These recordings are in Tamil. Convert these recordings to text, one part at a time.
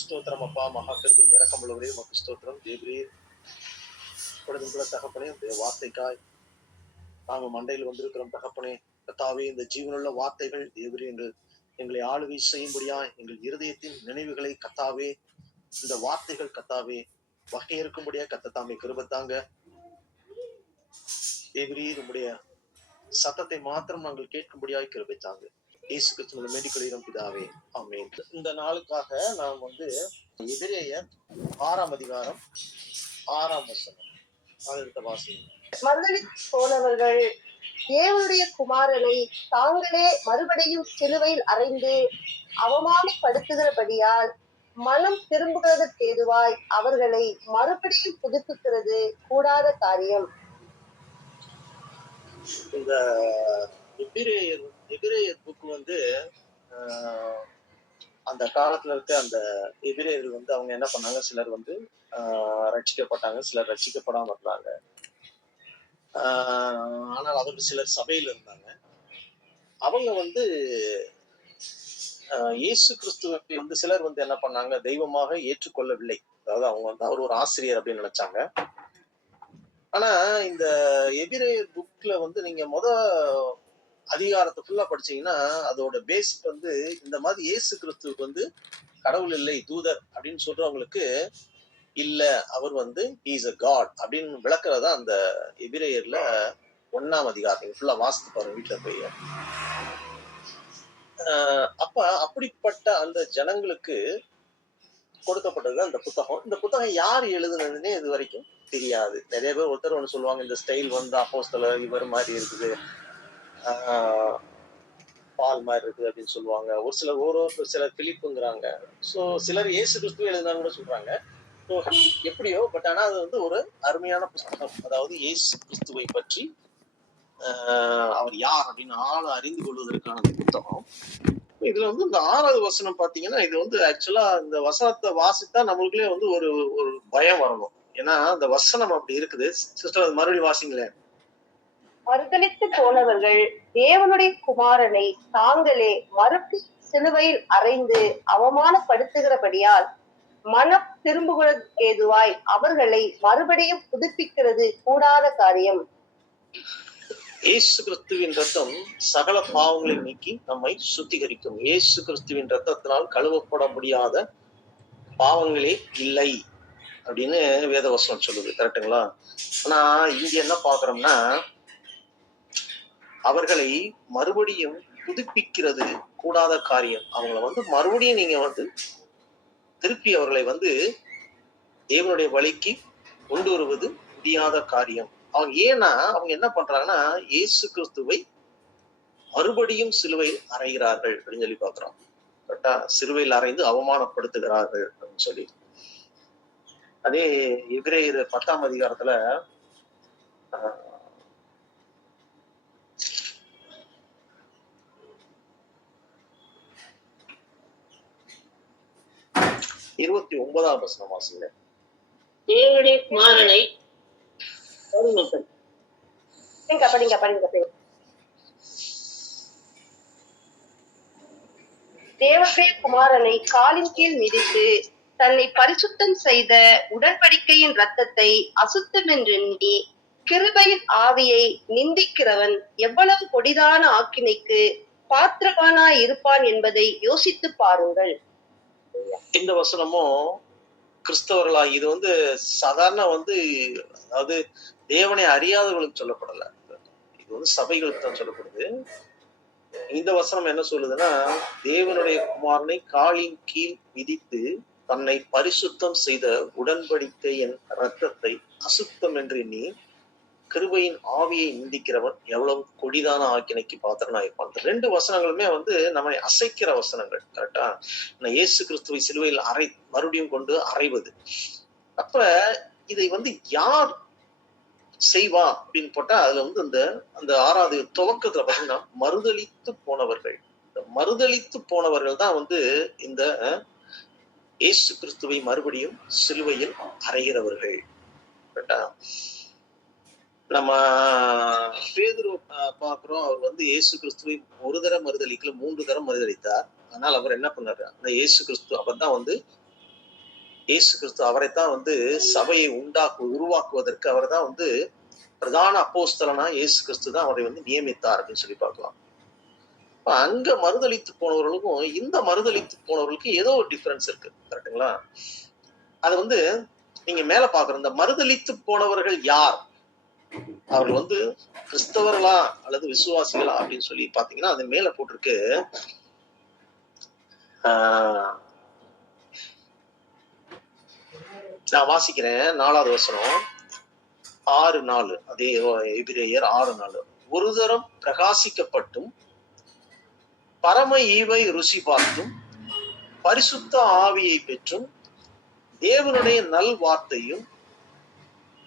ஸ்தோத்திரம் அப்பா, மகா கிருபையும் இரக்கமுள்ளவரே, உமக்கு ஸ்தோத்திரம். தேவரீர் பொழுதும் கூட தகப்பனே, உடைய வார்த்தைக்காய் நாங்கள் மண்டையில் வந்திருக்கிறோம் தகப்பனே. கர்த்தாவே, இந்த ஜீவனுள்ள வார்த்தைகள் தேவரே என்று எங்களை ஆளுகை செய்யும்படியா எங்கள் இருதயத்தின் நினைவுகளை கர்த்தாவே, இந்த வார்த்தைகள் கர்த்தாவே வகையிருக்கும்படியா கர்த்தத்தாமே கிருபத்தாங்க. தேவரீர் உம்முடைய சத்தத்தை மாத்திரம் நாங்கள் கேட்கும்படியாய் கிருபைத்தாங்க. இயேசு கிறிஸ்துவின் வேண்டிக் பிதாவே, ஆமென். இந்த நாளுக்காக நாம் எபிரேயர் 6ஆம் அதிகாரம் 6ஆம் வசனம் அடுத்த வாசிங்க. மறுதலித்து போனவர்கள் தேவனுடைய குமாரனை தாங்களே மறுபடியும் சிலுவையில் அறைந்து அவமானப்படுத்துகிறபடியால் மனம் திரும்புகிறதற்கு ஏதுவாய் அவர்களை மறுபடியும் புதுப்பிக்கிறது கூடாத காரியம். இந்த எபிரேயர் புக் அந்த காலத்துல இருக்க அந்த எபிரேயர்கள் அவங்க என்ன பண்ணாங்க, சிலர் ரட்சிக்கப்பட்டாங்க, சிலர் ரட்சிக்கப்படாம இருந்தாங்க. ஆனால் அவர்கள் சிலர் சபையில இருந்தாங்க. அவங்க இயேசு கிறிஸ்துவை சிலர் என்ன பண்ணாங்க, தெய்வமாக ஏற்றுக்கொள்ளவில்லை. அதாவது அவங்க அவர் ஒரு ஆசிரியர் அப்படின்னு நினைச்சாங்க. ஆனா இந்த எபிரேயர் புக்ல நீங்க அதிகாரத்தை ஃபுல்லா படிச்சீங்கன்னா அதோட பேசிக் இந்த மாதிரி இயேசு கிறிஸ்துவுக்கு கடவுள் இல்லை, தூதர் அப்படின்னு சொல்றவங்களுக்கு இல்ல, அவர் இஸ் a God அப்படின்னு விளக்குறதா அந்த எபிரேயர்ல 1ஆம் அதிகாரம் ஃபுல்லா வாசித்து பாருங்க வீட்டுல போய். அப்ப அப்படிப்பட்ட அந்த ஜனங்களுக்கு கொடுக்கப்பட்டது அந்த புத்தகம். இந்த புத்தகம் யார் எழுதுனதுன்னே இது வரைக்கும் தெரியாது. நிறைய பேர் ஒருத்தர் ஒண்ணு சொல்லுவாங்க, இந்த ஸ்டைல் அப்போஸ்தலர் இவர் மாதிரி இருக்குது, பால் மாதிரி இருக்குது அப்படின்னு சொல்லுவாங்க. ஒரு சிலர் பிலிப்புங்கிறாங்க. சோ சிலர் இயேசு கிறிஸ்துவ எழுதினாங்கன்னு சொல்றாங்க. ஸோ எப்படியோ பட் ஆனா அது ஒரு அருமையான புத்தகம். அதாவது இயேசு கிறிஸ்துவை பற்றி அவர் யார் அப்படின்னு ஆளை அறிந்து கொள்வதற்கான புத்தகம். இதுல இந்த 6வது வசனம் பாத்தீங்கன்னா, இது ஆக்சுவலா இந்த வசனத்தை வாசித்தா நம்மளுக்குள்ளே ஒரு ஒரு பயம் வரணும். ஏன்னா அந்த வசனம் அப்படி இருக்குது. சிஸ்டர் அது மறுபடியும் வாசிங்களேன். மறுதலித்து போனவர்கள் தேவனுடைய குமாரனை தாங்களே மறுபடியும் சிலுவையில் அறைந்து அவமானப்படுத்துகிறபடியால் மனம் திரும்புவதற்கு ஏதுவாய் அவர்களை மறுபடியும் புதுப்பிக்கிறது கூடாத காரியம். இயேசு கிறிஸ்துவின் ரத்தம் சகல பாவங்களை நீக்கி நம்மை சுத்திகரிக்கும். இயேசு கிறிஸ்துவின் ரத்தத்தினால் கழுவப்பட முடியாத பாவங்களே இல்லை அப்படின்னு வேதவசனம் சொல்லுது. கரெக்டுங்களா? ஆனா இங்க என்ன பாக்குறோம்னா, அவர்களை மறுபடியும் புதுப்பிக்கிறது கூடாத காரியம். அவங்கள மறுபடியும் நீங்க திருப்பி அவர்களை தேவனுடைய வழிக்கு கொண்டு வருவது முடியாத காரியம். அவங்க என்ன பண்றாங்கன்னா, இயேசு கிறிஸ்துவை மறுபடியும் சிலுவையில் அறைகிறார்கள் அப்படின்னு சொல்லி பாக்குறோம். கரெக்டா? சிலுவையில் அறைந்து அவமானப்படுத்துகிறார்கள் அப்படின்னு சொல்லி. அதே எபிரேயர் 10ஆம் அதிகாரத்துல 29ஆம் வசனம் வாசிங்க. தேவனுடைய குமாரனை தேவனுடைய குமாரனை காலின் கீழ் மிதித்து தன்னை பரிசுத்தம் செய்த உடன்படிக்கையின் இரத்தத்தை அசுத்தம் என்று எண்ணி கிருபையின் ஆவியை நிந்திக்கிறவன் எவ்வளவு கொடிதான ஆக்கினைக்கு பாத்திரவானாய் இருப்பான் என்பதை யோசித்து பாருங்கள். இந்த வசனமும் கிறிஸ்தவர்களா இது சாதாரண அதாவது தேவனை அறியாதவர்களுக்கு சொல்லப்படல. இது சபைகளுக்கு தான் சொல்லப்படுது. இந்த வசனம் என்ன சொல்லுதுன்னா, தேவனுடைய குமாரனை காலின் கீழ் மிதித்து தன்னை பரிசுத்தம் செய்த உடன்படிக்கையின் இரத்தத்தை அசுத்தம் என்று எண்ணி கிருபையின் ஆவியை நிந்திக்கிறவன் எவ்வளவு கொடிதான ஆக்கினைக்கு பாத்திரனா இருப்பான். 2 வசனங்களுமே நம்மை அசைக்கிற வசனங்கள். கரெக்டா? இயேசு கிறிஸ்துவை சிலுவையில் மறுபடியும் கொண்டு அறைவது. அப்ப இதை யார் செய்வா அப்படின்னு போட்டா, அதுல அந்த 6வது துவக்கத்துல பாத்தீங்கன்னா மறுதலித்து போனவர்கள். மறுதலித்து போனவர்கள் தான் இந்த இயேசு கிறிஸ்துவை மறுபடியும் சிலுவையில் அறைகிறவர்கள். கரெக்டா? நம்ம பேதுரு பாக்குறோம், அவர் இயேசு கிறிஸ்துவை ஒரு தரம் மறுதலிக்கல, 3 தரம் மறுதலித்தார். ஆனால் அவர் என்ன பண்ணாரு, அந்த இயேசு கிறிஸ்து அவர் தான் இயேசு கிறிஸ்து அவரைத்தான் வந்து சபையை உருவாக்குவதற்கு அவர் தான் வந்து பிரதான அப்போஸ்தலனா இயேசு கிறிஸ்து தான் அவரை வந்து நியமித்தார் அப்படின்னு சொல்லி பார்க்கலாம். அங்க மறுதலித்து போனவர்களுக்கும் இந்த மறுதலித்து போனவர்களுக்கும் ஏதோ ஒரு டிஃபரன்ஸ் இருக்கு. கரெக்டுங்களா? அது வந்து நீங்க மேல பாக்குற இந்த மறுதலித்து போனவர்கள் யார், அவர்கள் வந்து கிறிஸ்தவர்களா அல்லது விசுவாசிகளா அப்படின்னு சொல்லி பாத்தீங்கன்னா அது மேல போட்டிருக்கு. நான் வாசிக்கிறேன் 4வது வசனம் 6:4. அதே எபிரேயர் 6:4. ஒரு தரம் பிரகாசிக்கப்பட்டும் பரம ஈவை ருசி பார்த்தும் பரிசுத்த ஆவியை பெற்றும் தேவனுடைய நல் வார்த்தையும்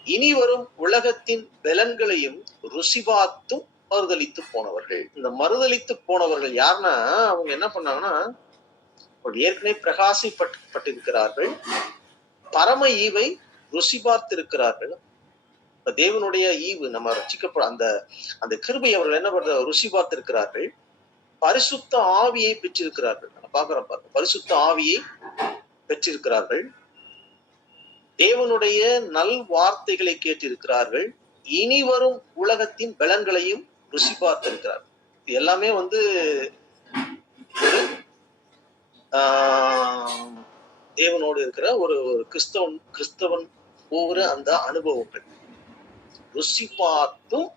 இனி வரும் உலகத்தின் பலன்களையும் ருசி பார்த்தும் மறுதலித்து போனவர்கள். இந்த மறுதலித்து போனவர்கள் யாருன்னா அவங்க என்ன பண்ணாங்கன்னா ஏற்கனவே பிரகாசிப்பட்டிருக்கிறார்கள், பரம ஈவை ருசி பார்த்து இருக்கிறார்கள். தேவனுடைய ஈவு நம்ம ரட்சிக்கப்பட அந்த அந்த கிருபை அவர்கள் என்ன பண்ற ருசி பார்த்து இருக்கிறார்கள், பரிசுத்த ஆவியை பெற்றிருக்கிறார்கள். பாக்குறோம் பாருங்க, பரிசுத்த ஆவியை பெற்றிருக்கிறார்கள், தேவனுடைய நல் வார்த்தைகளை கேட்டிருக்கிறார்கள், இனி வரும் உலகத்தின் பலன்களையும் ருசி பார்த்திருக்கிறார்கள். இது எல்லாமே வந்து தேவனோடு இருக்கிற ஒரு கிறிஸ்தவன் போகிற அந்த அனுபவங்கள். ருசி பார்த்தும்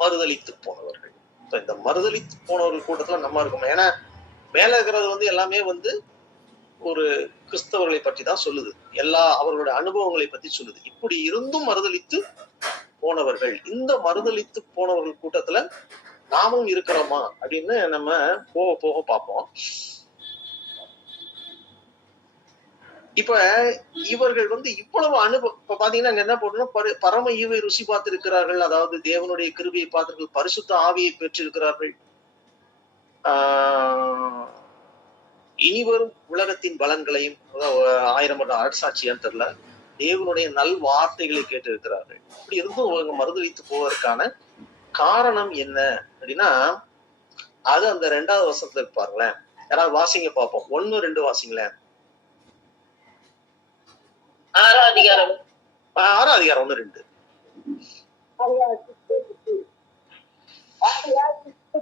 மறுதலித்து போனவர்கள். இந்த மறுதலித்து போனவர்கள் கூட்டத்துல நம்ம இருக்கோம். ஏன்னா மேல இருக்கிறது வந்து எல்லாமே வந்து ஒரு கிறிஸ்தவர்களை பற்றி தான் சொல்லுது, அவர்களுடைய அனுபவங்களை பத்தி சொல்லுது. இப்படி இருந்தும் மறுதலித்து போனவர்கள், இந்த மறுதலித்து போனவர்கள் கூட்டத்துல நாமும் இருக்கிறோமா அப்படின்னு நம்ம போக போக பார்ப்போம். இப்ப இவர்கள் வந்து இவ்வளவு அனுபவம், இப்ப பாத்தீங்கன்னா என்ன போடணும், பரம ஈவை ருசி பார்த்திருக்கிறார்கள், அதாவது தேவனுடைய கிருபையை பார்த்திருக்கிறார்கள், பரிசுத்த ஆவியை பெற்றிருக்கிறார்கள், இனி வரும் உலகத்தின் பலன்களையும் 1000 வருட அரசாட்சியான்னு தெரியல, தேவனுடைய நல் வார்த்தைகளை கேட்டு இருக்கிறார்கள். இப்படி இருந்தும் அவங்க மறுதலித்து போவதற்கான காரணம் என்ன அப்படின்னா அது அந்த 2வது வசனத்துல பாருங்களேன். யாராவது வாசிங்க பார்ப்போம். 1, 2 வாசிங்களேன். 6ஆம் அதிகாரம் 1, 2.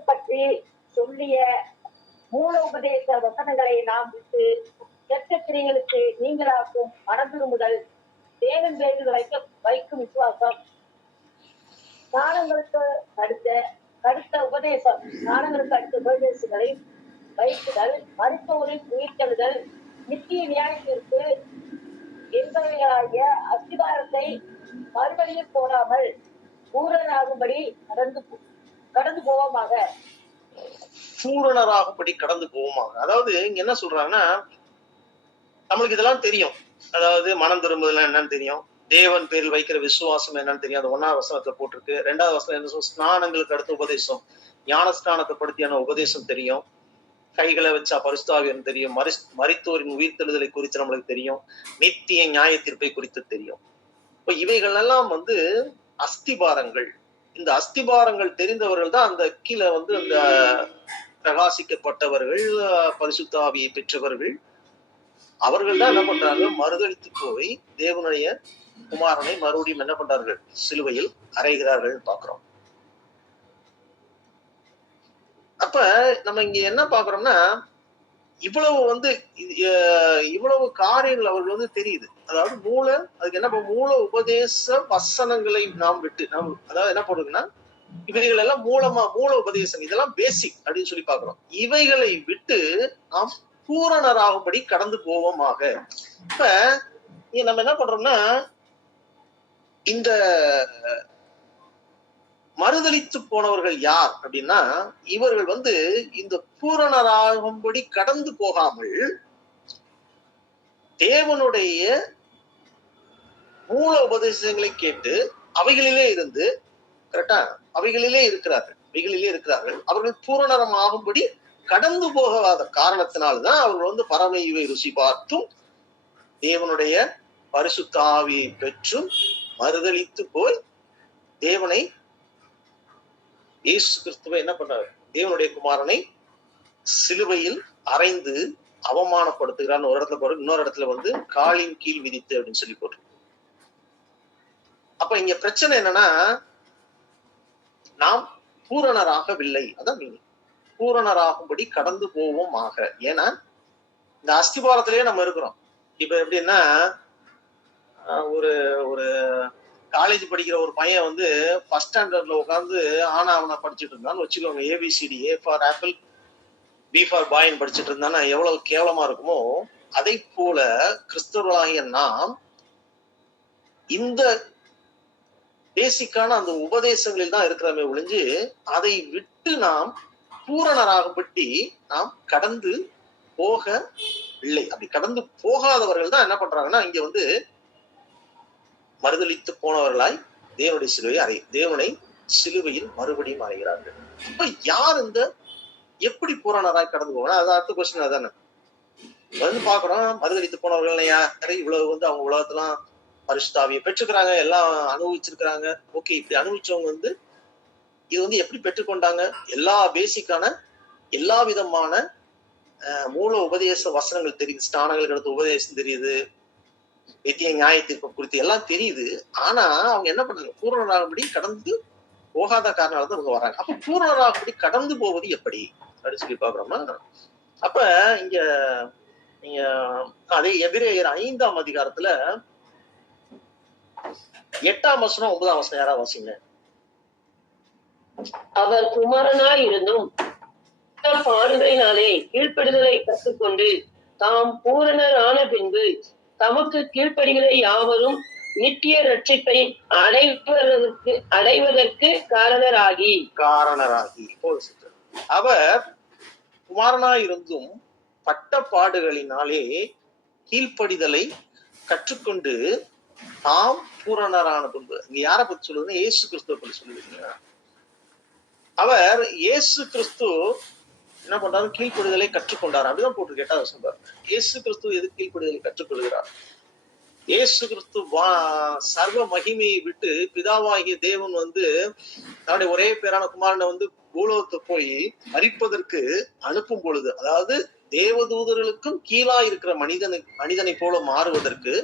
பற்றி சொல்லிய மூல உபதேச வசனங்களை நாம் விட்டு கெட்ட கிரியைகளுக்கு நீங்களாக்கும் மனம் திரும்புதல், தேவன் பேரில் வைக்கும் விசுவாசம், ஞானங்களுக்கு அடுத்த உபதேசங்களை வைக்குதல், மருத்துவரின் உயிர்த்தெழுதல், நித்திய நியாயத்திற்கு என்பவைகளாகிய அஸ்திவாரத்தை மறுபடியும் போடாமல் பூரணராகும்படி கடந்து போவோமாக. பூரணராகும்படி கடந்து போவோமாக. அதாவது இங்க என்ன சொல்றாங்கன்னா, நம்மளுக்கு இதெல்லாம் தெரியும். அதாவது மனம் திரும்புதல் என்னன்னு தெரியும், தேவன் பேரில் வைக்கிற விசுவாசம் என்னன்னு தெரியும். அது 1வது வசனத்துல போட்டிருக்கு. 2வது வசனம் என்ன சொல்ல, ஸ்நானங்களுக்கு அடுத்த உபதேசம், ஞானஸ்நானத்தை படுத்தியான உபதேசம் தெரியும், கைகளை வச்சா பரிசுத்தாவியம் தெரியும், மரித்தோரின் உயிர்த்தெழுதலை குறித்து நம்மளுக்கு தெரியும், நித்திய நியாய தீர்ப்பை குறித்து தெரியும். இப்ப இவைகள் எல்லாம் வந்து அஸ்திபாரங்கள். இந்த அஸ்திபாரங்கள் தெரிந்தவர்கள் தான் அந்த கீழே வந்து அந்த பிரகாசிக்கப்பட்டவர்கள், பரிசுத்த ஆவியை பெற்றவர்கள். அவர்கள் தான் என்ன பண்றாங்க, மறுதலித்து போய் தேவனுடைய குமாரனை மறுபடியும் என்ன பண்றார்கள், சிலுவையில் அறைகிறார்கள் பாக்குறோம். அப்ப நம்ம இங்க என்ன பாக்குறோம்னா, இவ்வளவு காரியங்கள் அவர்கள் வந்து தெரியுது. அதாவது அதுக்கு என்ன மூல உபதேச வசனங்களை நாம் விட்டு அதாவது என்ன போடுறதுன்னா, இவைகள் எல்லாம் மூல உபதேசம், இதெல்லாம் பேசிக் அப்படின்னு சொல்லி பாக்குறோம். இவைகளை விட்டு நாம் பூரணராகும்படி கடந்து போவோமாக. இப்ப நம்ம என்ன பண்றோம்னா, இந்த மறுதலித்து போனவர்கள் யார் அப்படின்னா, இவர்கள் வந்து இந்த பூரணராகும்படி கடந்து போகாமல் தேவனுடைய மூல உபதேசங்களை கேட்டு அவைகளிலே இருந்து, கரெக்டா, அவைகளிலே இருக்கிறார்கள். அவர்கள் பூரணமாகும்படி கடந்து போகாத காரணத்தினால்தான் அவர்கள் வந்து பரம ஈவை ருசி பார்த்தும் தேவனுடைய பரிசுத்த ஆவியை பெற்றும் மறுதலித்து போய் தேவனை, இயேசு கிறிஸ்துவை என்ன பண்றாரு, தேவனுடைய குமாரனை சிலுவையில் அறைந்து அவமானப்படுத்துகிறான்னு ஒரு இடத்துல போட்டு, இன்னொரு இடத்துல வந்து காலின் கீழ் மிதித்து அப்படின்னு சொல்லி போட்டு. அப்ப இங்க பிரச்சனை என்னன்னா, நாம் பூரணராகவில்லை. அதான் மீனிங். பூரணராகும்படி கடந்து போவோம் ஆக. ஏன்னா இந்த அஸ்திபாரத்திலேயே நம்ம இருக்கிறோம். இப்ப எப்படின்னா, ஒரு ஒரு காலேஜ் படிக்கிற ஒரு பையன் வந்து ஃபர்ஸ்ட் ஸ்டாண்டர்ட்ல உட்காந்து ஆனா அவனை படிச்சுட்டு இருந்தான்னு வச்சுக்கோங்க. A B C D, A for apple, B for பாய்ன்னு படிச்சுட்டு இருந்தானா எவ்வளவு கேவலமா இருக்குமோ, அதை போல கிறிஸ்தவர்களாகிய நாம் இந்த பேசிக்கான அந்த உபதேசங்களில் தான் இருக்கிறமே ஒழிஞ்சு, அதை விட்டு நாம் பூரணராகும்படி நாம் கடந்து போகவில்லை. அப்படி கடந்து போகாதவர்கள் தான் என்ன பண்றாங்கன்னா, இங்க வந்து மறுதலித்து போனவர்களாய் தேவனை சிலுவையில் மறுபடியும் அறைகிறார்கள். அப்ப யார் இந்த எப்படி பூரணராய் கடந்து போகணும்? அது அடுத்த கொஸ்டின் அதானே. வந்து பாக்குறோம், மறுதலித்து போனவர்கள் யாரு? இவ்வளவு வந்து அவங்க உலகத்தெல்லாம் பரிசுத்தாவியை பெற்றுக்கிறாங்க, எல்லாம் அனுபவிச்சிருக்கிறாங்க. ஓகே, இப்படி அனுபவிச்சவங்க வந்து இது வந்து எப்படி பெற்றுக்கொண்டாங்க? எல்லா பேசிக்கான எல்லா விதமான மூல உபதேச வசனங்கள் தெரியுது, ஸ்நானங்களுக்கு அடுத்த உபதேசம் தெரியுது, நித்திய நியாயத்திற்கு குறித்து எல்லாம் தெரியுது. ஆனா அவங்க என்ன பண்றாங்க? பூரணராகும்படி கடந்து போகாத காரணால தான் அவங்க வராங்க. அப்ப பூரணராகும்படி கடந்து போவது எப்படி அப்படின்னு சொல்லி பாக்குறோமா? அப்ப இங்க நீங்க அதே எபிரேயர் 5ஆம் அதிகாரத்துல 8ஆம் வசனம் 9ஆம் வசனம் யாரா வாசிங்க. அவர் குமாரனாய் இருந்தும் பாடுகளினாலே கீழ்ப்படுதலை கற்றுக்கொண்டு தாம் பூரணர் ஆன பின்பு தமக்கு கீழ்ப்படிகளை யாவரும் நித்திய ரட்சிப்பை அடைவதற்கு காரணராகி அவர் குமாரனாய் இருந்தும் பட்ட பாடுகளினாலே கீழ்ப்படிதலை கற்றுக்கொண்டு தாம் பூரணரான பின்பு. இங்க யாரை பத்தி சொல்லுதுன்னா இயேசு கிறிஸ்துவ பத்தி சொல்லுவீங்க. அவர் இயேசு கிறிஸ்து என்ன பண்றாரு? கீழ்ப்படிதலை கற்றுக்கொண்டார். அப்படிதான் போட்டு கேட்டா சொல்றாரு. இயேசு கிறிஸ்து எது கீழ்ப்படிதலை கற்றுக்கொள்கிறார்? இயேசு கிறிஸ்து சர்வ மகிமையை விட்டு பிதாவாகிய தேவன் வந்து தன்னுடைய ஒரே பேரான குமாரனை வந்து பூலோகத்தை போய் மரிப்பதற்கு அனுப்பும் பொழுது, அதாவது தேவதூதர்களுக்கும் கீழா இருக்கிற மனிதனை போல மாறுவதற்கு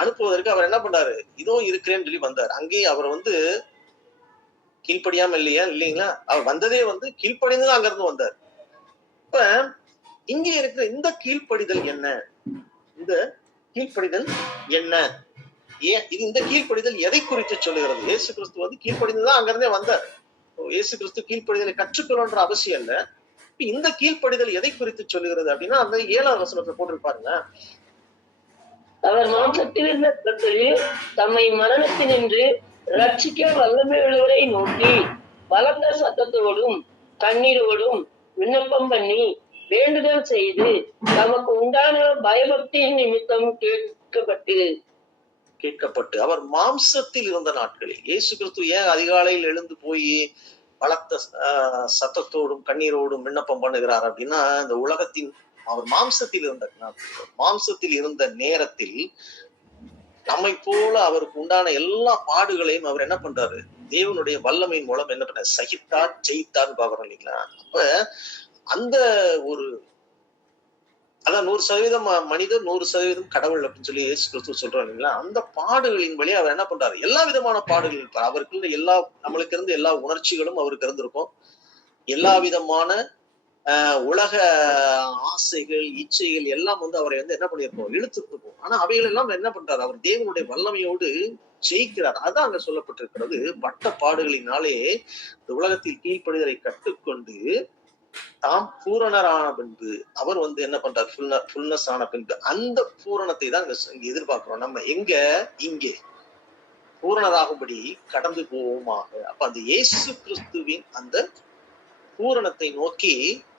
அனுப்புவதற்கு அவர் என்ன பண்றாரு? இதோ இருக்கிறேன்னு சொல்லி வந்தார். அங்கேயே அவர் வந்து கீழ்ப்படியாம இல்லைங்களா? அவர் வந்ததே வந்து கீழ்ப்படிந்துதான் அங்க இருந்து வந்தார். இப்ப இங்கே இருக்கிற இந்த கீழ்ப்படிதல் என்ன? இந்த கீழ்ப்படிதல் என்ன? ஏன் இந்த கீழ்ப்படிதல் எதை குறித்து சொல்லுகிறது? இயேசு கிறிஸ்து வந்து கீழ்ப்படிந்துதான் அங்க இருந்தே வந்தார். இயேசு கிறிஸ்து கீழ்ப்படிதலை கற்றுக்கொள்ளுன்ற அவசியம் இல்ல. இந்த கீழ்ப்படிதல் எதை குறித்து சொல்லுகிறது அப்படின்னா அந்த 7ஆம் வசனத்தை போட்டிருப்பாருங்க. அவர் மாம்சத்தில் இருந்த கர்த்தரில் தம்மை மரணத்தினின்று ரட்சிக்க வல்லமை உள்ளவரை நோக்கி பலத்த சத்தத்தோடும் கண்ணீரோடும் விண்ணப்பம் பண்ணி வேண்டுதல் செய்து நமக்கு உண்டான பயபக்தியின் நிமித்தம் கேட்கப்பட்டு அவர் மாம்சத்தில் இருந்த நாட்களில் இயேசு கிறிஸ்து ஏன் அதிகாலையில் எழுந்து போய் பலத்த சத்தத்தோடும் கண்ணீரோடும் விண்ணப்பம் பண்ணுகிறார் அப்படின்னா, இந்த உலகத்தின் அவர் மாம்சத்தில் இருந்த நேரத்தில் நம்மை போல அவருக்கு உண்டான எல்லா பாடுகளையும் அவர் என்ன பண்றாரு? தேவனுடைய வல்லமையின் மூலம் என்ன பண்றாரு? சகித்தார், ஜெயித்தார்னு பாக்குறோம் இல்லைங்களா? அப்ப அந்த ஒரு அதான் 100% மனிதர் 100% கடவுள் அப்படின்னு சொல்லி இயேசு கிறிஸ்து சொல்றோம் இல்லைங்களா? அந்த பாடுகளின் வழியா அவர் என்ன பண்றாரு? எல்லா விதமான பாடுகள் இருப்பார். அவருக்கு இருந்த நம்மளுக்கு இருந்த எல்லா உணர்ச்சிகளும் அவருக்கு இருந்திருக்கும். எல்லா விதமான உலக ஆசைகள், இச்சைகள் எல்லாம் வந்து அவரை வந்து என்ன பண்ணியிருப்போம்? இழுத்துட்டு இருக்கும். ஆனா அவைகள் எல்லாம் என்ன பண்றாரு? அவர் தேவனுடைய வல்லமையோடு ஜெயிக்கிறார். அதான் அங்க சொல்லப்பட்டிருக்கிறது. பட்ட பாடுகளினாலே இந்த உலகத்தில் கீழ்ப்படிதலை கற்றுக்கொண்டு தாம் பூரணரான பின்பு அவர் வந்து என்ன பண்றார்? ஃபுல்னஸ் ஆன பின்பு அந்த பூரணத்தை தான் இங்க எதிர்பார்க்கிறோம். நம்ம இங்கே பூரணராகும்படி கடந்து போவோமாக. அப்ப அந்த இயேசு கிறிஸ்துவின் அந்த பூரணத்தை நோக்கி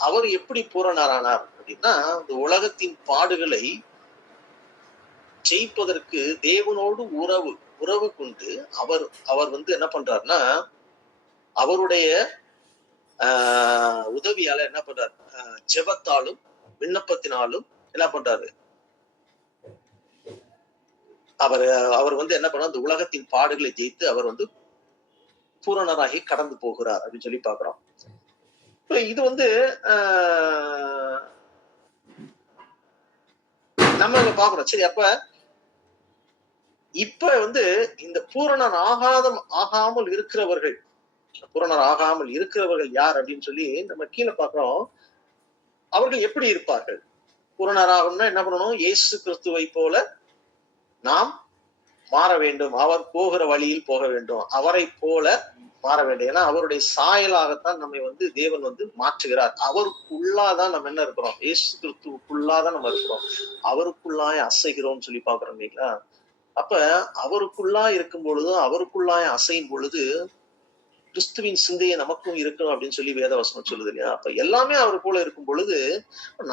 அவர் எப்படி பூரணரானார் அப்படின்னா, இந்த உலகத்தின் பாடுகளை ஜெயிப்பதற்கு தேவனோடு உறவு கொண்டு அவர் வந்து என்ன பண்றாருன்னா, அவருடைய உதவியால என்ன பண்றாரு? ஜெபத்தாலும் விண்ணப்பத்தினாலும் என்ன பண்றாரு? அவர் வந்து என்ன பண்ண, அந்த உலகத்தின் பாடுகளை ஜெயித்து அவர் வந்து பூரணராகி கடந்து போகிறார் அப்படின்னு சொல்லி பாக்குறோம். இது வந்து நம்ம இங்க பாக்குறோம். சரி, அப்ப இப்ப வந்து இந்த பூரணர் ஆகாமல் இருக்கிறவர்கள், பூரணர் ஆகாமல் இருக்கிறவர்கள் யார் அப்படின்னு சொல்லி நம்ம கீழே பாக்குறோம். அவர்கள் எப்படி இருப்பார்கள்? பூரணராகணும்னா என்ன பண்ணணும்? இயேசு கிறிஸ்துவை போல நாம் மாற வேண்டும். அவர் போகிற வழியில் போக வேண்டும். அவரை போல மாற வேண்டும். ஏன்னா அவருடைய சாயலாகத்தான் நம்மை வந்து தேவன் வந்து மாற்றுகிறார். அவருக்குள்ளாதான் நம்ம என்ன இருக்கிறோம்? இயேசு கிறிஸ்துவுக்குள்ளாதான் நம்ம இருக்கிறோம். அவருக்குள்ளாய் அசைகிறோம்னு சொல்லி பாக்குறோம் இல்லைங்களா? அப்ப அவருக்குள்ளா இருக்கும் பொழுது, அவருக்குள்ளாய் அசையும் பொழுது கிறிஸ்துவின் சிந்தையை நமக்கும் இருக்கும் அப்படின்னு சொல்லி வேதவசனம் சொல்லுது இல்லையா? அப்ப எல்லாமே அவர் போல இருக்கும் பொழுது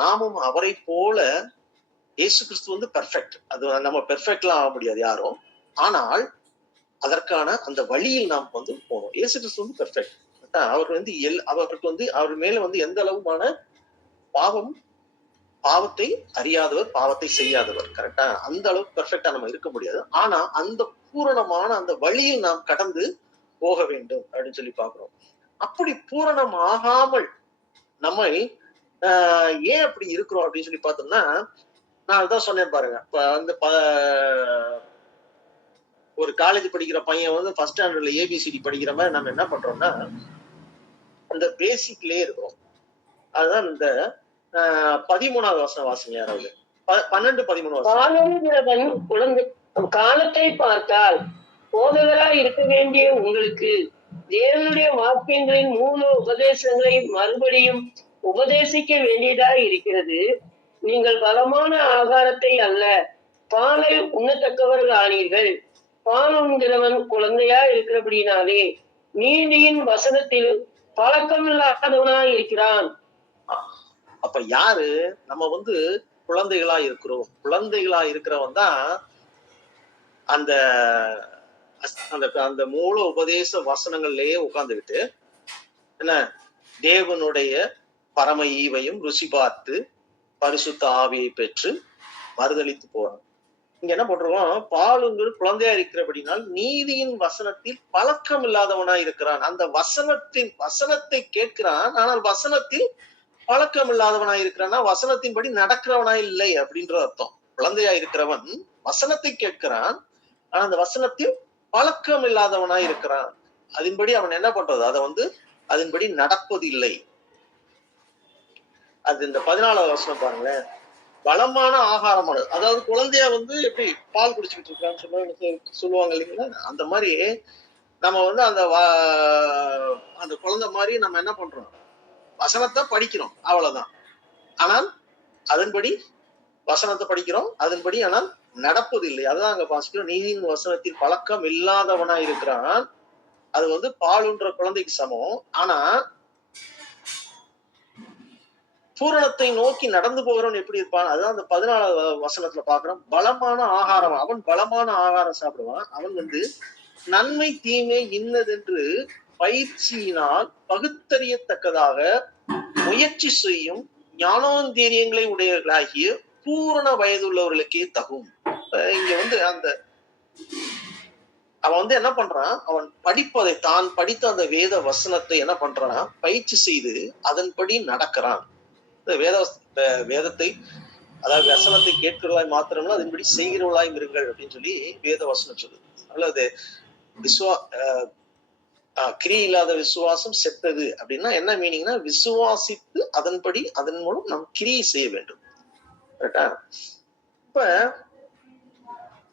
நாமும் அவரை போல, இயேசு கிறிஸ்து வந்து பெர்ஃபெக்ட். அது நம்ம பெர்ஃபெக்ட்லாம் ஆக முடியாது யாரும். ஆனால் அதற்கான அந்த வழியில் நாம் வந்து போகணும். இயேசு கிறிஸ்து வந்து பெர்ஃபெக்ட். அவர் வந்து அவருக்கு வந்து அவர் மேல வந்து எந்த அளவுமான பாவத்தை அறியாதவர், பாவத்தை செய்யாதவர். கரெக்டா? அந்த அளவுக்கு பெர்ஃபெக்டா நம்ம இருக்க முடியாது. ஆனா அந்த பூரணமான அந்த வழியில் நாம் கடந்து போக வேண்டும் அப்படின்னு சொல்லி பாக்குறோம். அப்படி பூரணம் ஆகாமல் நம்மை ஏன் அப்படி இருக்கிறோம் அப்படின்னு சொல்லி பார்த்தோம்னா, நான் அதான் சொன்னேன் பாருங்க. இப்ப வந்து ஒரு காலேஜ் படிக்கிற பையன் வந்து ஃபர்ஸ்ட் ஸ்டாண்டர்ட்ல ஏபிசிடி படிக்கிற மாதிரி நம்ம என்ன பண்றோம்னா, அந்த பேசிக்லயே இருக்கிறோம். அதுதான் இந்த 13வது வசனம் வாசிங்க யாராவது. 12, 13 குழந்தை காலத்தை பார்த்தால் போதகராய் இருக்க வேண்டிய உங்களுக்கு தேவனுடைய வாக்கியங்களின் மூல உபதேசங்களை மறுபடியும் உபதேசிக்க வேண்டியதாய் இருக்கிறது. நீங்கள் பலமான ஆகாரத்தை அல்ல, பாலை உண்ணத்தக்கவர்கள் ஆனீர்கள். பால் உண்கிறவன் குழந்தையா இருக்கிறபடினாலே நீதியின் வசனத்தில் பழக்கம் இல்லாதவனாய் இருக்கிறான். அப்ப யாரு நம்ம வந்து குழந்தைகளா இருக்கிறோம்? குழந்தைகளா இருக்கிறவன் தான் அந்த அந்த மூல உபதேச வசனங்கள்லயே உட்கார்ந்துகிட்டு என்ன தேவனுடைய பரம ஈவையும் ருசி பார்த்து பரிசுத்த ஆவியை பெற்று மறுதளித்து போறான். இங்க என்ன பண்றோம்? பாலுங்கிறது குழந்தையா இருக்கிறபடினால் நீதியின் வசனத்தில் பழக்கம் இல்லாதவனா இருக்கிறான். அந்த வசனத்தை கேட்கிறான், ஆனால் வசனத்தில் பழக்கம் இல்லாதவனா இருக்கிறான்னா வசனத்தின்படி நடக்கிறவனா இல்லை அப்படின்ற அர்த்தம். குழந்தையா இருக்கிறவன் வசனத்தை கேட்கிறான், ஆனா அந்த வசனத்தில் பழக்கம் இல்லாதவனா இருக்கிறான். அதன்படி அவன் என்ன பண்றது? அதை வந்து அதன்படி நடப்பது இல்லை. அது இந்த 14வது வசனம் பாருங்களேன். பலமான ஆகாரமானது. அதாவது குழந்தையா வந்து எப்படி பால் குடிச்சுக்கிட்டு இருக்கான்னு சொல்லுவாங்க இல்லைங்களா? அந்த மாதிரி நம்ம வந்து அந்த குழந்தை மாதிரி நம்ம என்ன பண்றோம்? வசனத்தை படிக்கிறோம், அவ்வளவுதான். ஆனால் அதன்படி வசனத்தை படிக்கிறோம், அதன்படி ஆனால் நடப்பது இல்லை. அதுதான் அங்க வாசிக்கிறோம். நீதியின் வசனத்தில் பழக்கம் இல்லாதவனா இருக்கிறான். அது வந்து பாலுன்ற குழந்தைக்கு சமம். ஆனா பூரணத்தை நோக்கி நடந்து போகிறவன் எப்படி இருப்பான்? அதுதான் அந்த 14வது வசனத்துல பாக்குறோம். பலமான ஆகாரம், அவன் பலமான ஆகாரம் சாப்பிடுவான். அவன் வந்து நன்மை தீமை இன்னதென்று பயிற்சியினால் பகுத்தறியத்தக்கதாக முயற்சி செய்யும் ஞானோந்தீரியங்களை உடையவர்களாகிய பூரண வயதுள்ளவர்களுக்கே தகும். இங்க வந்து அவன் வந்து என்ன பண்றான்? அவன் படிப்பதை தான் படித்த அந்த வேத வசனத்தை என்ன பண்றான்? பயிற்சி செய்து அதன்படி நடக்கிறான். வேதத்தை அதாவது வசனத்தை கேட்கிறவளாய் மாத்திரம்ல அதன்படி செய்கிறவளாய் இருங்கள் அப்படின்னு சொல்லி வேத வசனம் சொல்லுது. அல்லது கிரியை இல்லாத விசுவாசம் செத்தது அப்படின்னா என்ன மீனிங்னா, விசுவாசித்து அதன்படி அதன் மூலம் நாம் கிரியை செய்ய வேண்டும். கரெக்டா? இப்ப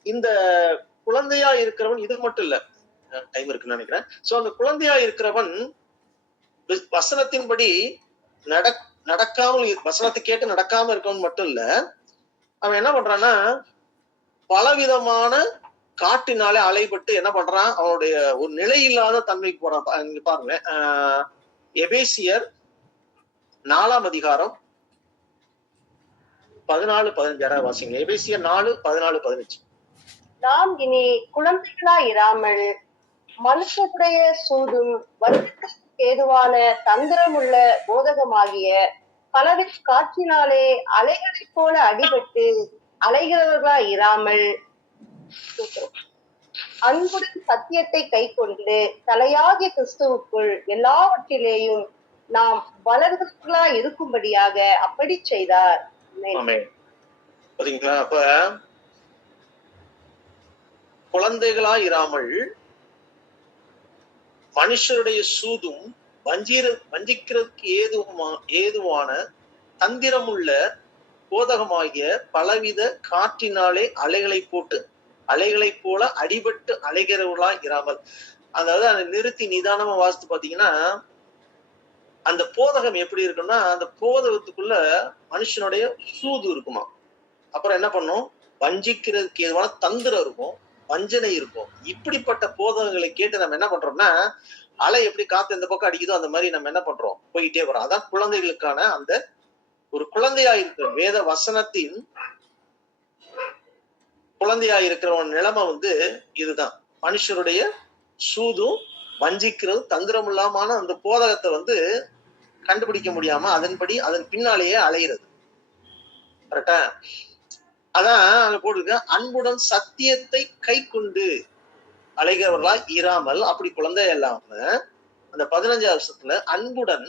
இந்த குழந்தையா இருக்கிறவன் இது மட்டும் இல்ல, டைம் இருக்குன்னு நினைக்கிறேன். சோ அந்த குழந்தையா இருக்கிறவன் வசனத்தின்படி நடக்காமல், வசனத்தை கேட்டு நடக்காம இருக்கவன் மட்டும் இல்ல, அவன் என்ன பண்றான்னா பலவிதமான காட்டினாலே அலைபட்டு என்ன பண்றான்? அவனுடைய ஒரு நிலையில்லாத தன்மைக்கு போறான். இங்க பாருங்க, எபேசியர் 4ஆம் அதிகாரம் 14-15 வாசிங்க. எபேசியர் 4:14-15. நாம் இனி குழந்தைகளா இராமல் மனுஷனுடைய சூதும் வருடத்துக்கு ஏதுவான தந்திரமுள்ள போதகமாகிய பலவித காற்றினாலே அலைகளைப் போல அடிபட்டு அலைகிறவர்களா இராமல் அன்புடன் சத்தியத்தை கை கொண்டு தலையாகிய கிறிஸ்துவுக்குள் எல்லாவற்றிலேயும் நாம் வளர்ந்தவர்களா இருக்கும்படியாக அப்படி செய்தார். பாத்தீங்களா? அப்ப குழந்தைகளா இராமல் மனுஷருடைய சூதும் வஞ்சிக்கிறதுக்கு ஏதுவான தந்திரமுள்ள போதகமாகிய பலவித காற்றினாலே அலைகளைப் போல அடிபட்டு அலைகிறவர்களா இராமல். அதாவது அதை நிறுத்தி நிதானமா வாசித்து பாத்தீங்கன்னா, அந்த போதகம் எப்படி இருக்குன்னா, அந்த போதகத்துக்குள்ள மனுஷனுடைய சூது இருக்குமா. அப்புறம் என்ன பண்ணும், வஞ்சிக்கிறதுக்கு ஏதுவான தந்திரம் இருக்கும், வஞ்சனை இருக்கும். இப்படிப்பட்ட போதகங்களை கேட்டு நம்ம என்ன பண்றோம்னா, அலை எப்படி காத்து இந்த பக்கம் அடிக்குதோ அந்த மாதிரி நம்ம என்ன பண்றோம், போயிட்டே வரோம். அதான் குழந்தைகளுக்கான அந்த ஒரு குழந்தையா இருக்கிற வேத வசனத்தின் குழந்தையா இருக்கிறவன் நிலைமை இதுதான். மனுஷருடைய சூதும் வஞ்சிக்கிறது தந்திரம் இல்லாம அந்த போதகத்தை கண்டுபிடிக்க முடியாம அதன் பின்னாலேயே அலைகிறது. கரெக்டா? அதான் அங்க போட்டிருக்க, அன்புடன் சத்தியத்தை கை கொண்டு அலைகிறவர்களா இராமல். அப்படி குழந்தை இல்லாம அந்த 15 வருஷத்துல அன்புடன்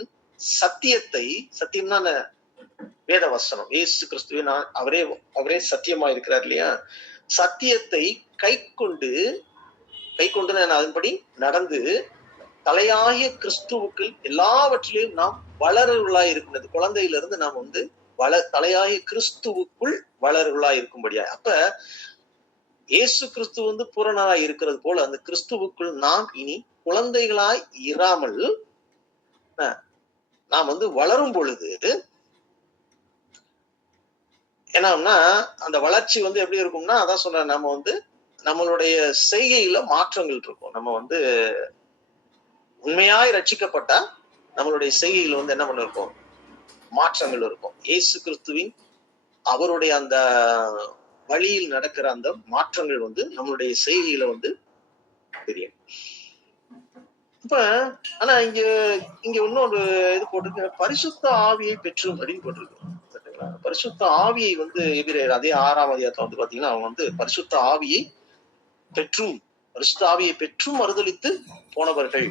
சத்தியத்தை, சத்தியம்னா வேத வசனம், இயேசு கிறிஸ்துவே அவரே சத்தியமா இருக்கிறார் இல்லையா, சத்தியத்தை கை கொண்டு அதன்படி நடந்து தலையாகிய கிறிஸ்துவுக்கு எல்லாவற்றிலும் நாம் வளருவர்களாய் இருக்கிறது. குழந்தையிலிருந்து நாம் தலையாகிய கிறிஸ்துவுக்குள் வளருவர்களாய் இருக்கும்படியா. அப்ப இயேசு கிறிஸ்து பூரணராய் இருக்கிறது போல அந்த கிறிஸ்துவுக்குள் நாம் இனி குழந்தைகளாய் இராமல் நாம் வளரும் பொழுது என்னன்னா, அந்த வளர்ச்சி எப்படி இருக்கும்னா, அதான் சொல்றேன், நம்ம நம்மளுடைய செய்கையில மாற்றங்கள் இருக்கும். நம்ம உண்மையாய் ரட்சிக்கப்பட்டா நம்மளுடைய செய்கையில என்ன பண்ணிருக்கோம், மாற்றங்கள் இருக்கும். இயேசு கிறிஸ்துவின் அவருடைய அந்த வழியில் நடக்கிற அந்த மாற்றங்கள் நம்மளுடைய செய்கையில தெரியும். இப்ப ஆனா இங்க இன்னொரு இது போட்டிருக்கு, பரிசுத்த ஆவியை பெற்றும் அப்படின்னு போட்டிருக்கு. பரிசுத்த ஆவியை எபிரேயர் அதே 6ஆம் அதிகாரத்துல பாத்தீங்கன்னா, அவங்க பரிசுத்த ஆவியை பெற்றும் மறுதலித்து போனவர்கள்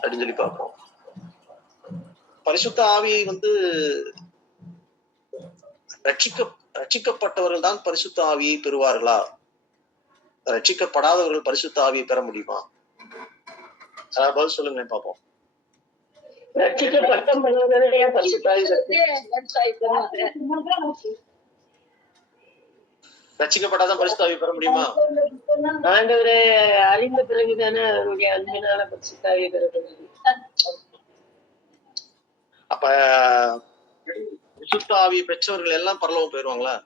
அப்படின்னு சொல்லி பார்ப்போம். பரிசுத்த ஆவியை ரட்சிக்கப்பட்டவர்கள் தான் பரிசுத்த ஆவியை பெறுவார்களா? ரட்சிக்கப்படாதவர்கள் பரிசுத்த ஆவியை பெற முடியுமா? பதில் சொல்லுங்க பார்ப்போம். ரட்சிக்கப்படாதான் பரிசுத்த ஆவியை பெற முடியுமா? ஆண்டவரை அறிந்த பிறகுதானே அவருடைய அன்பினால பரிசுத்த ஆவியை பெற முடியும். அப்ப பரிசுத்த ஆவியை பெற்றவர்கள் எல்லாம் பரலோகம் போயிருவாங்களா?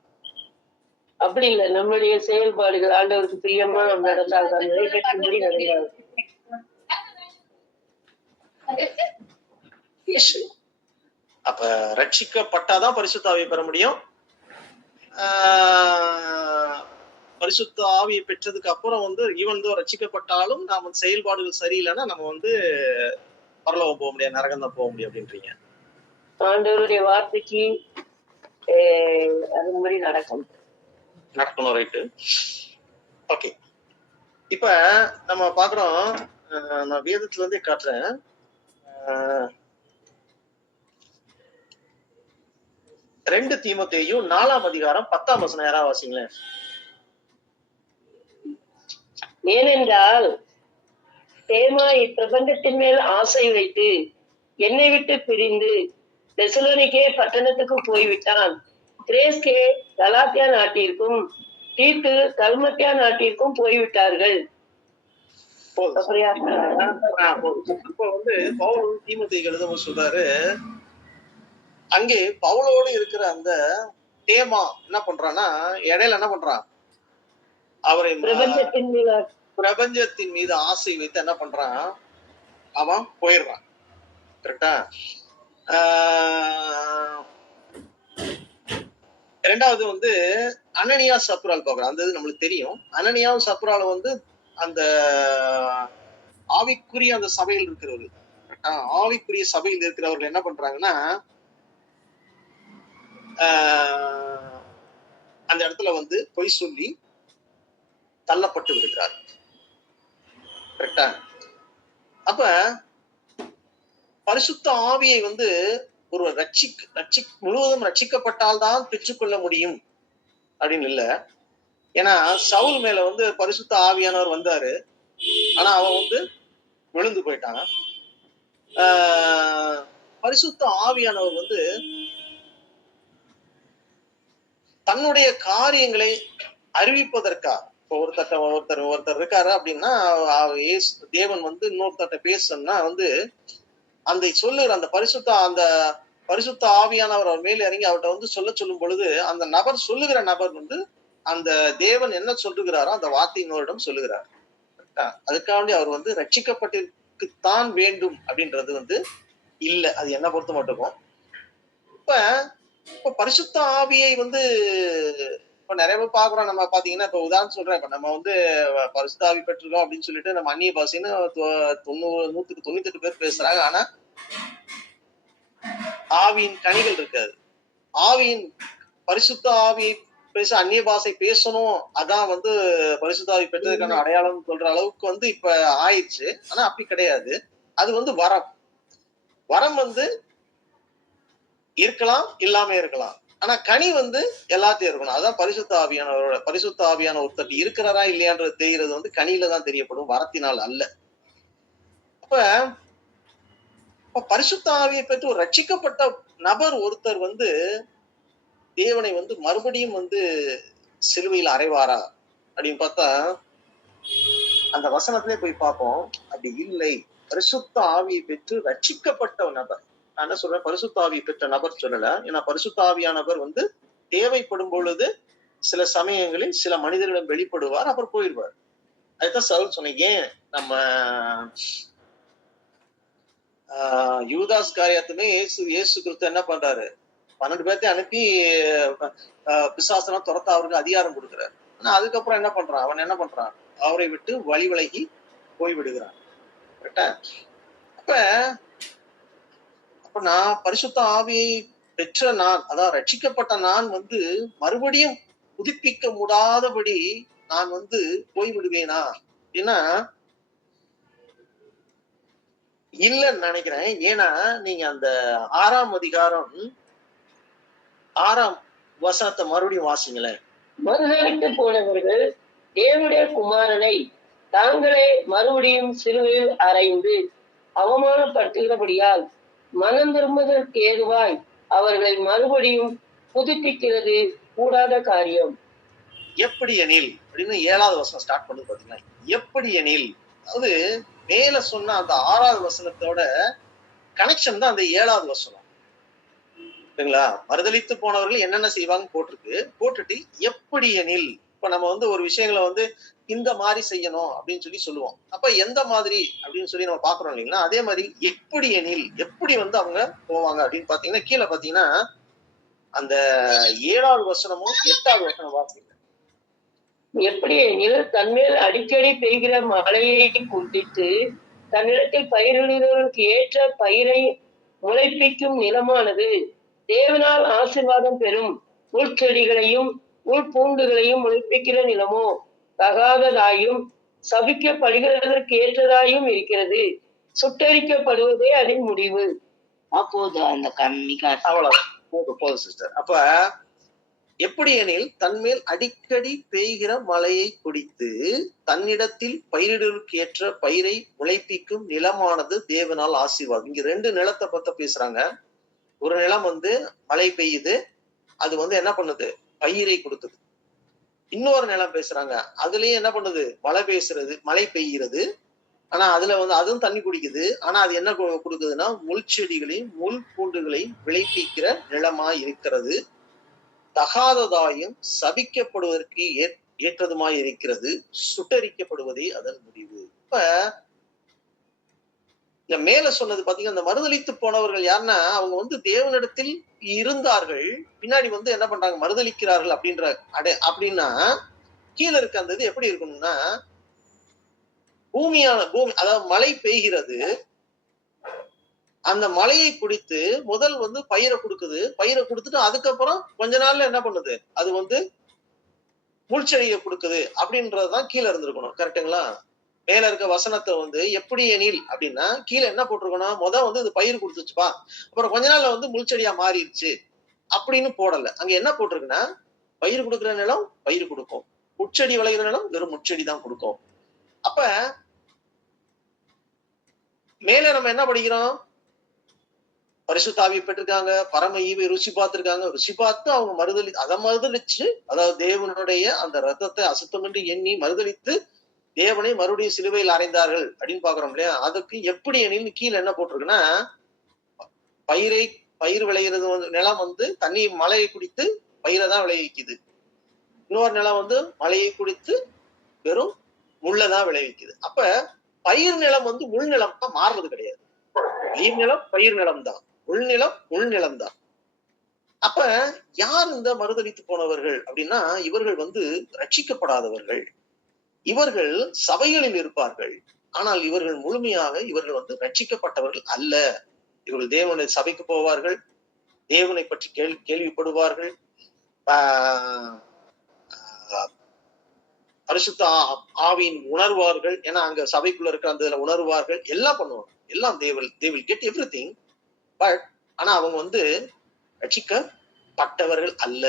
அப்படி இல்லை, நம்முடைய செயல்பாடுகள் ஆண்டவருக்கு பிரியமா நம்ம நடந்தால் தான் நிறைவேற்றும்படி நடந்தால். அப்ப ரட்சிக்கப்பட்டாதான் பரிசுத்த ஆவியை பெற முடியும். பரிசுத்த ஆவியை பெற்றதுக்கு அப்புறம் ரட்சிக்கப்பட்டாலும் நாம செயல்பாடுகள் சரியில்லைன்னா நம்ம பரலோகம் போக முடியாது, நரகம் தான் போக முடியும் அப்படின்றீங்க. ஆண்டவருடைய வார்த்தைக்கு அதன்படி நடக்கணும். ரைட்டு. ஓகே, இப்ப நம்ம பாக்குறோம், நான் வேதத்துல இருந்தே காட்டுறேன். 2 தீமோத்தேயு 4ஆம் அதிகாரம் 10ஆம் வசனம் யாராவது வாசிங்களேன். ஏனென்றால் தேமா இப்பிரபஞ்சத்தின் மேல் ஆசை வைத்து என்னை விட்டு பிரிந்து தெசலோனிக்கே பட்டணத்துக்கு போய்விட்டான். கிரேஸ்கே கலாத்தியா நாட்டிற்கும் தீத்து கல்மத்தியா நாட்டிற்கும் போய்விட்டார்கள். இப்ப பவுல் தீமோத்தேயுக்கு எழுதும் சொல்றாரு, அங்கே பவுலோடு இருக்கிற அந்த தேமா என்ன பண்றான்னா, இடையில என்ன பண்றான், அவரை பிரபஞ்சத்தின் மீது ஆசை வைத்து என்ன பண்றான், அவன் போயிடுறான். கரெக்டா? ரெண்டாவது அனனியா சப்ரால் பாக்குறான். அந்த இது நம்மளுக்கு தெரியும். அனனியாவும் சப்ராலும் அந்த ஆவிக்குரிய அந்த சபையில் இருக்கிறவர்கள், ஆவிக்குரிய சபையில் இருக்கிறவர்கள் என்ன பண்றாங்கன்னா, அந்த இடத்துல பொய் சொல்லி தள்ளப்பட்டு விடுகிறார். கரெக்டா? அப்ப பரிசுத்த ஆவியை ஒரு முழுவதும் ரட்சிக்கப்பட்டால்தான் பெற்றுக்கொள்ள முடியும் அப்படின்னு இல்ல. ஏன்னா சவுல் மேல வந்து பரிசுத்த ஆவியானவர் வந்தாரு, ஆனா அவன் வந்து விழுந்து போயிட்டான். பரிசுத்த ஆவியானவர் வந்து தன்னுடைய காரியங்களை அறிவிப்பதற்காக, இப்போ ஒருத்தர் இருக்காரு அப்படின்னா, தேவன் வந்து இன்னொருத்தர்ட்ட பேசணும்னா வந்து அந்த சொல்லுகிற அந்த பரிசுத்த ஆவியானவர் அவர் மேல இறங்கி அவர்கிட்ட வந்து சொல்லும் பொழுது, அந்த நபர் சொல்லுகிற நபர் வந்து அந்த தேவன் என்ன சொல்லுகிறாரோ அந்த வார்த்தையினோரிடம் சொல்லுகிறார். அதுக்காண்டி அவர் வந்து ரட்சிக்கப்பட்டிருக்குத்தான் வேண்டும் அப்படின்றது வந்து இல்ல. அது என்ன பொறுத்த மட்டும். இப்ப பரிசுத்த ஆவியை வந்து இப்ப நிறைய பேர் பாக்குறோம். நம்ம பாத்தீங்கன்னா, இப்ப உதாரணம் சொல்றேன். இப்ப நம்ம வந்து பரிசுத்த ஆவி பெற்றிருக்கோம் அப்படின்னு சொல்லிட்டு நம்ம அந்நிய பாஷைன்னு 198 பேர் பேசுறாங்க. ஆனா ஆவியின் கனிகள் இருக்காது. பரிசுத்த ஆவியை பேச அந்நிய பாஷை பேசணும், அதான் வந்து பரிசுத்த ஆவி பெற்றதுக்கான அடையாளம் சொல்ற அளவுக்கு வந்து இப்ப ஆயிடுச்சு. ஆனா அப்படி கிடையாது. அது வந்து வரம் வந்து இருக்கலாம், இல்லாம இருக்கலாம். ஆனா கனி வந்து எல்லாத்தையும் இருக்கணும். அதான் பரிசுத்த ஆவியான ஒருத்தர் இருக்கிறாரா இல்லையான்றது தெரிகிறது வந்து கனியில தான் தெரியப்படும், வரத்தினால் அல்ல. அப்ப பரிசுத்த ஆவியை பெற்று ஒரு ரட்சிக்கப்பட்ட நபர் ஒருத்தர் வந்து தேவனை வந்து மறுபடியும் வந்து சிலுவையில் அறைவாரா அப்படின்னு பார்த்தா அந்த வசனத்திலே போய் பார்ப்போம். அப்படி இல்லை. பரிசுத்த ஆவியை பெற்று ரட்சிக்கப்பட்ட நபர், நான் என்ன சொல்றேன், பரிசுத்த ஆவியை பெற்ற நபர் சொல்லல. ஏன்னா பரிசுத்த ஆவியானவர் வந்து தேவைப்படும் பொழுது சில சமயங்களில் சில மனிதர்களிடம் வெளிப்படுவார், அப்புறம் போயிடுவார். அதுதான் சவுல் சொன்னேன். ஏன் நம்ம யூதாஸ் காரியத்துமே இயேசு கிறிஸ்து என்ன பண்றாரு, 12 பேர்த்தையும் அனுப்பி பிசாசனம் துரத்த அவருக்கு அதிகாரம் கொடுக்கிறார். ஆனா அதுக்கப்புறம் என்ன பண்றான், அவன் என்ன பண்றான், அவரை விட்டு வழி விலகி போய் விடுகிறான். அப்ப நான் பரிசுத்த ஆவியை பெற்ற நான், அதான் ரட்சிக்கப்பட்ட நான் வந்து மறுபடியும் புதுப்பிக்க முடியாதபடி நான் வந்து போய் விடுவேனா அப்படின்னா இல்லன்னு நினைக்கிறேன். ஏன்னா நீங்க அந்த 6ஆம் அதிகாரம் 6ஆம் வசனத்தை மறுபடியும் வாசிங்களேன். மறுதலித்து போனவர்கள் தேவனுடைய குமாரனை தாங்களே மறுபடியும் சிலுவையில் அறைந்து அவமானப்படுத்துகிறபடியால் மனம் திரும்புவதற்கு ஏதுவாய் அவர்களை மறுபடியும் புதுப்பிக்கிறது கூடாத காரியம். எப்படி எனில் அப்படின்னு 7வது வசனம் ஸ்டார்ட் பண்ணது பாத்தீங்கன்னா, எப்படி எனில், அதாவது மேல சொன்ன அந்த 6வது வசனத்தோட கனெக்ஷன் தான் அந்த 7வது வசனம். சரிங்களா? மறுதலித்து போனவர்கள் என்னென்ன செய்வாங்க போட்டுட்டு எப்படி எனில், இப்ப நம்ம வந்து ஒரு விஷயங்களை வந்து இந்த மாதிரி செய்யணும் அப்படின்னு சொல்லுவோம். அப்ப எந்த மாதிரி அப்படின்னு சொல்லி நம்ம பாக்குறோம் இல்லைங்களா? அதே மாதிரி எப்படி எனில், எப்படி வந்து அவங்க போவாங்க அப்படின்னு பாத்தீங்கன்னா, கீழே பாத்தீங்கன்னா அந்த 7வது வசனமும் 8வது வசனம் வாசிங்க. எப்படி எனில் தன்மேல் அடிக்கடி பெய்கிற மழையை குடித்து தன்னிடத்தில் பயிரிடுகிறவர்களுக்கு ஏற்ற பயிரை முளைப்பிக்கும் நிலமானது தேவனால் ஆசீர்வாதம் பெறும் உள்செடிகளையும் உள்பூண்டுகளையும் முளைப்பிக்கிற நிலமோ தகாததாயும் சபிக்கப்படுகிறதற்கு ஏற்றதாயும் இருக்கிறது. சுட்டரிக்கப்படுவதே அதன் முடிவு. அப்போது அந்த அவ்வளவு சிஸ்டர். அப்ப எப்படி எனில் தன்மேல் அடிக்கடி பெய்கிற மழையை குடித்து தன்னிடத்தில் பயிரிடுவதற்கு ஏற்ற பயிரை முளைப்பிக்கும் நிலமானது தேவனால் ஆசீர்வாதம். இங்க 2 நிலத்தை பத்தி பேசுறாங்க. ஒரு நிலம் வந்து மழை பெய்யுது, அது வந்து என்ன பண்ணுது, பயிரை கொடுக்குது. இன்னொரு நிலம் பேசுறாங்க, அதுலயும் என்ன பண்ணுது, மழை பெய்கிறது, ஆனா அதுல வந்து அதுவும் தண்ணி குடிக்குது. ஆனா அது என்ன கொடுக்குதுன்னா முள் செடிகளையும் முள் பூண்டுகளையும் விளைவிக்கிற நிலமா இருக்கிறது. தகாததாயும் சபிக்கப்படுவதற்கு ஏற்றதுமாய் இருக்கிறது. சுட்டரிக்கப்படுவதே அதன் முடிவு. இப்ப இந்த மேல சொன்னது பாத்தீங்கன்னா, இந்த மறுதலித்து போனவர்கள் யாருன்னா, அவங்க வந்து தேவனிடத்தில் இருந்தார்கள், பின்னாடி வந்து என்ன பண்றாங்க, மறுதலிக்கிறார்கள் அப்படின்னா கீழே இருக்க அந்த இது எப்படி இருக்கணும்னா, பூமி அதாவது மழை பெய்கிறது, அந்த மழையை குடித்து முதல் வந்து பயிரை கொடுத்துட்டு அதுக்கப்புறம் கொஞ்ச நாள்ல என்ன பண்ணுது, அது வந்து முள்செடியை கொடுக்குது அப்படின்றதுதான் கீழே இருந்திருக்கணும். கரெக்டுங்களா? மேல இருக்க வசனத்தை வந்து எப்படி எனில் அப்படின்னா கீழே என்ன போட்டிருக்கணும், வந்து இது பயிர் கொடுத்துச்சுப்பா, அப்புறம் கொஞ்ச நாள்ல வந்து முள்செடியா மாறிடுச்சு அப்படின்னு போடல. அங்க என்ன போட்டிருக்குன்னா பயிர் கொடுக்குற நிலம் பயிர் கொடுக்கும், முட்செடி விளைகிற நிலம் வெறும் முட்செடி தான் கொடுக்கும். அப்ப மேல நம்ம என்ன படிக்கிறோம்? பரிசுத்த ஆவியை பெற்றிருக்காங்க, பரம ஈவை ருசி பார்த்திருக்காங்க, ருசி பார்த்து அவங்க மறுதளிச்சு, அதாவது தேவனுடைய அந்த ரத்தத்தை அசுத்தமின்றி எண்ணி மறுதளித்து தேவனை மறுபடியும் சிலுவையில் அறைந்தார்கள் அப்படின்னு பாக்குறோம் இல்லையா? அதுக்கு எப்படி எண்ணின்னு கீழே என்ன போட்டிருக்குன்னா, பயிர் விளைகிறது நிலம் தண்ணி மழையை குடித்து பயிரை தான் விளைவிக்குது. இன்னொரு நிலம் மழையை குடித்து வெறும் முள்ளதான் விளைவிக்குது. அப்ப பயிர் நிலம் உள் நிலம் தான், மாறுறது கிடையாது. நீர் நிலம் பயிர் நிலம் தான், உள்நிலம் உள்நிலம் தான். அப்ப யார் இந்த மறுதளித்து போனவர்கள் அப்படின்னா, இவர்கள் ரட்சிக்கப்படாதவர்கள். இவர்கள் சபைகளில் இருப்பார்கள், ஆனால் இவர்கள் முழுமையாக இவர்கள் ரட்சிக்கப்பட்டவர்கள் அல்ல. இவர்கள் தேவனுடைய சபைக்கு போவார்கள், தேவனை பற்றி கேள்விப்படுவார்கள், பரிசுத்த ஆவியின் உணர்வார்கள், ஏன்னா அங்க சபைக்குள்ள இருக்கிற அந்த உணர்வார்கள், எல்லாம் பண்ணுவாங்க, எல்லாம் they will get everything. But ஆனா அவங்க ரட்சிக்கப்பட்டவர்கள் அல்ல,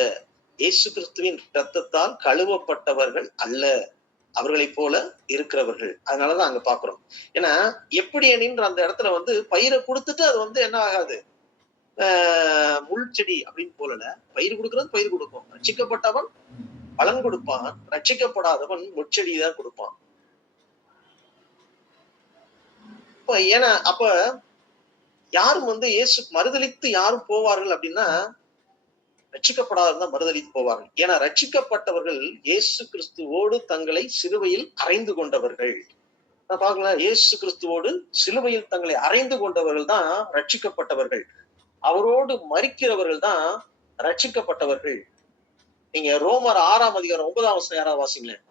இயேசு கிறிஸ்துவின் இரத்தத்தால் கழுவப்பட்டவர்கள் அல்ல, அவர்களை போல இருக்கிறவர்கள். அதனாலதான் அங்க பாக்குறோம். ஏன்னா எப்படி என்கின்ற அந்த இடத்துல பயிரை கொடுத்துட்டு அது என்ன ஆகாது, முள் செடி அப்படின்னு போலல. பயிர் கொடுக்கறது பயிர் கொடுக்கும், ரட்சிக்கப்பட்டவன் பலன் கொடுப்பான், ரட்சிக்கப்படாதவன் முட்செடிதான் கொடுப்பான். ஏன்னா அப்ப யாரும் இயேசு மறுதளித்து யாரும் போவார்கள் அப்படின்னா, ரட்சிக்கப்படாதவர்கள் தான் மறுதளித்து போவார்கள். ஏன்னா ரட்சிக்கப்பட்டவர்கள் இயேசு கிறிஸ்துவோடு தங்களை சிலுவையில் அறைந்து கொண்டவர்கள். நான் பாக்கலாம், இயேசு கிறிஸ்துவோடு சிலுவையில் தங்களை அறைந்து கொண்டவர்கள் தான் ரட்சிக்கப்பட்டவர்கள். அவரோடு மரிக்கிறவர்கள் தான் ரட்சிக்கப்பட்டவர்கள். நீங்க ரோமர் 6ஆம் அதிகாரம் 9ஆம் வசனம் யாராவது வாசிங்களேன்.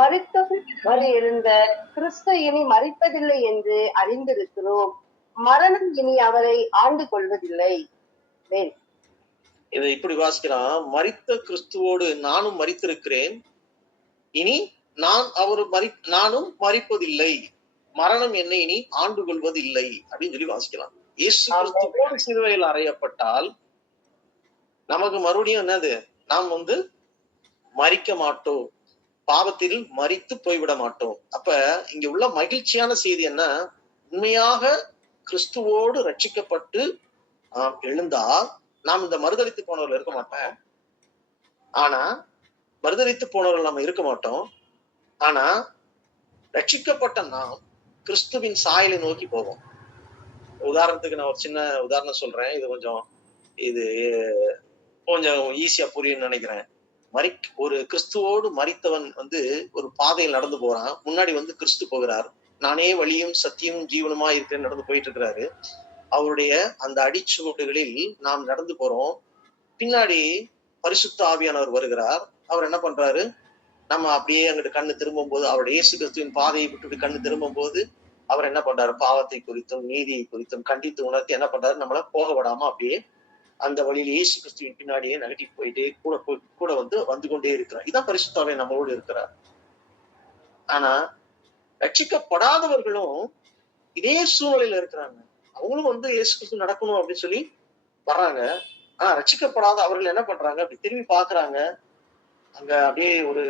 மரித்தவர்கள் இருந்த கிறிஸ்து இனி மரிப்பதில்லை என்று அறிந்திருக்கிறோம், மரணம் இனி அவரை ஆண்டு கொள்வதில்லை. இதை இப்படி வாசிக்கிறான், மரித்த கிறிஸ்துவோடு நானும் மரித்திருக்கிறேன், இனி நானும் மரிப்பதில்லை, மரணம் என்னை இனி ஆண்டு கொள்வதில்லை அப்படின்னு சொல்லி வாசிக்கலாம். இயேசு கிறிஸ்துவோடு சிலுவையில் அறையப்பட்டால் நமக்கு மறுபடியும் என்னது, நாம் மரிக்க மாட்டோம், பாவத்தில் மரித்து போய்விட மாட்டோம். அப்ப இங்க உள்ள மகிழ்ச்சியான செய்தி என்ன, உண்மையாக கிறிஸ்துவோடு ரட்சிக்கப்பட்டு எழுந்தா நாம் இந்த மறுதளித்து போனவர்கள் இருக்க மாட்டோம். ஆனா மறுதளித்து போனவர்கள் நம்ம இருக்க மாட்டோம். ஆனா ரட்சிக்கப்பட்ட நாம் கிறிஸ்துவின் சாயலை நோக்கி போவோம். உதாரணத்துக்கு நான் ஒரு சின்ன உதாரணம் சொல்றேன், இது கொஞ்சம் ஈஸியா புரியும்னு நினைக்கிறேன். ஒரு கிறிஸ்துவோடு மரித்தவன் ஒரு பாதையில் நடந்து போறான், முன்னாடி கிறிஸ்து போகிறார், நானே வழியும் சத்தியமும் ஜீவனுமா இருக்கேன்னு நடந்து போயிட்டு இருக்கிறாரு. அவருடைய அந்த அடிச்சுவடுகளில் நாம் நடந்து போறோம். பின்னாடி பரிசுத்த ஆவியானவர் வருகிறார். அவர் என்ன பண்றாரு, நம்ம அப்படியே அங்கிட்டு கண்ணு திரும்பும் போது, அவருடைய இயேசு கிறிஸ்துவின் பாதையை விட்டு கண்ணு திரும்பும் போது அவர் என்ன பண்றாரு, பாவத்தை குறித்தும் நீதியை குறித்தும் கண்டித்து உணர்த்தி என்ன பண்றாரு, நம்மள போக விடாம அப்படியே அந்த வழியில இயேசு கிறிஸ்துவின் பின்னாடியே நகட்டி போயிட்டே கூட வந்து கொண்டே இருக்கிறார். இதான் பரிசுத்த ஆவி நம்மளோடு இருக்கிறார். ஆனா ரட்சிக்கப்படாதவர்களும் இதே சூழ்நிலையில இருக்கிறாங்க. அவங்களும் இயேசு கிறிஸ்து நடக்கணும் அப்படின்னு சொல்லி வர்றாங்க. ஆனா ரட்சிக்கப்படாத அவர்கள் என்ன பண்றாங்க, அப்படி திரும்பி பாக்குறாங்க, அங்க அப்படியே ஒரு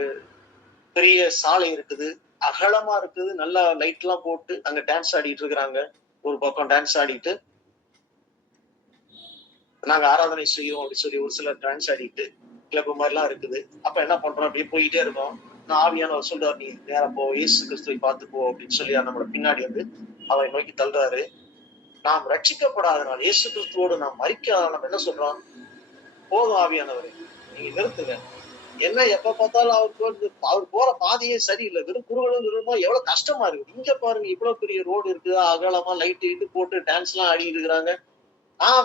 பெரிய சாலை இருக்குது, அகலமா இருக்குது, நல்லா லைட் எல்லாம் போட்டு அங்க டான்ஸ் ஆடிட்டு இருக்கிறாங்க. ஒரு பக்கம் டான்ஸ் ஆடிட்டு நாங்க ஆராதனை செய்வோம் அப்படின்னு சொல்லி ஒரு சிலர் டான்ஸ் ஆடிட்டு கிளப் மாதிரி எல்லாம் இருக்குது. அப்ப என்ன பண்றோம், அப்படியே போயிட்டே இருக்கோம். நான் ஆவியானவர் சொல்றாரு, நீ நேரா போ, இயேசு கிறிஸ்துவை பார்த்து போ அப்படின்னு சொல்லி நம்மள பின்னாடி அவரை நோக்கி தள்ளுறாரு. நாம் ரட்சிக்கப்படாதனால், இயேசு கிறிஸ்துவோடு நாம் மரிக்காதனால் நம்ம என்ன சொல்றோம், போதும் ஆவியானவரை நீங்க நிறுத்துங்க, என்ன எப்ப பார்த்தாலும் அவர் போற பாதையே சரியில்லை, வெறும் குறுகளும் விரும்பமா எவ்வளவு கஷ்டமா இருக்கு. இங்க பாருங்க, இவ்வளவு பெரிய ரோடு இருக்குது, அகலமா லைட் போட்டு டான்ஸ் எல்லாம் ஆடி இருக்கிறாங்க,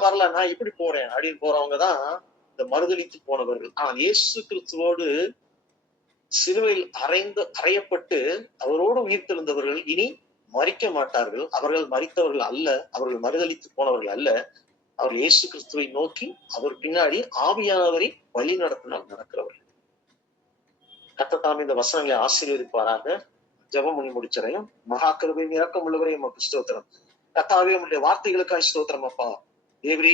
வரல நான் இப்படி போறேன் அப்படின்னு போறவங்கதான் இந்த மறுதளித்து போனவர்கள். ஆனால் இயேசு கிறிஸ்துவோடு சிலுவையில் அறையப்பட்டு அவரோடு உயிர்த்தெழுந்தவர்கள் இனி மரிக்க மாட்டார்கள். அவர்கள் மரித்தவர்கள் அல்ல, அவர்கள் மறுதளித்து போனவர்கள் அல்ல. அவர் இயேசு கிறிஸ்துவை நோக்கி அவர் பின்னாடி ஆவியானவரை வழி நடத்தினால் நடக்கிறவர்கள். கர்த்தர் இந்த வசனங்களை ஆசீர்வதிப்பாராக. ஜெபம் பண்ணி முடிச்சறையும். மகா கிருபையும் இரக்கம் உள்ளவரையும் நமக்கு ஸ்தோத்திரம். கர்த்தாவே, உம்முடைய வார்த்தைகளுக்காக ஸ்தோத்திரம் அப்பா. தேவரே,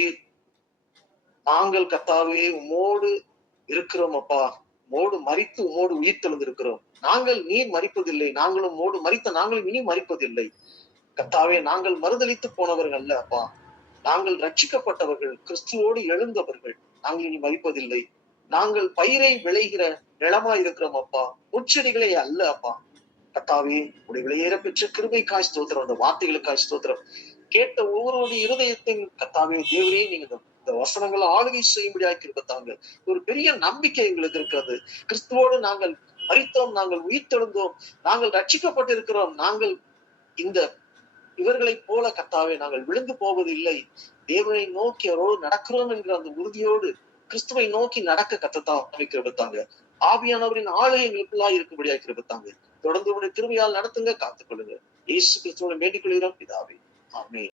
நாங்கள் கர்த்தாவே உம்மோடு இருக்கிறோம் அப்பா. உம்மோடு மரித்து உம்மோடு உயிர் தெழுந்திருக்கிறோம். நாங்கள் நீர் மரிப்பதில்லை, நாங்களும் உம்மோடு மரித்த நாங்களும் இனி மரிப்பதில்லை. கர்த்தாவே, நாங்கள் மறுதலித்து போனவர்கள் அல்ல அப்பா. நாங்கள் ரட்சிக்கப்பட்டவர்கள், கிறிஸ்துவோடு எழுந்தவர்கள். நாங்கள் இனி மரிப்பதில்லை. நாங்கள் பயிரை விளைகிற நிலமா இருக்கிறோம் அப்பா, முச்செடிகளே அல்ல அப்பா. கர்த்தாவே, உடைய விளையேற பெற்ற கிருபைக்காய் ஸ்தோத்திரம், அந்த வார்த்தைகளுக்காய் ஸ்தோத்திரம். கேட்ட ஒவ்வொருடைய இருதயத்தின் கர்த்தாவே தேவரே, நீங்க இந்த வசனங்களை ஆளுகை செய்யும்படியாக கிருபத்தாங்க. ஒரு பெரிய நம்பிக்கை எங்களுக்கு இருக்கிறது. கிறிஸ்துவோடு நாங்கள் மரித்தோம், நாங்கள் உயிர் தெழுந்தோம், நாங்கள் ரட்சிக்கப்பட்டிருக்கிறோம். நாங்கள் இந்த இவர்களைப் போல கர்த்தாவே நாங்கள் விழுந்து போவதில்லை. தேவனை நோக்கி அவரோடு நடக்கிறோம் என்கிற அந்த உறுதியோடு கிறிஸ்துவை நோக்கி நடக்க கத்தத்தான் கிருபத்தாங்க. ஆவியானவரின் ஆளுகை எங்களுக்குள்ளாய் இருக்கும்படியாக கிருபத்தாங்க. தொடர்ந்து உடைய கிருபையால் நடத்துங்க, காத்துக்கொள்ளுங்க. இயேசு கிறிஸ்துவோட வேண்டிக் கொள்கிறோம் பிதாவே. ஆமென்.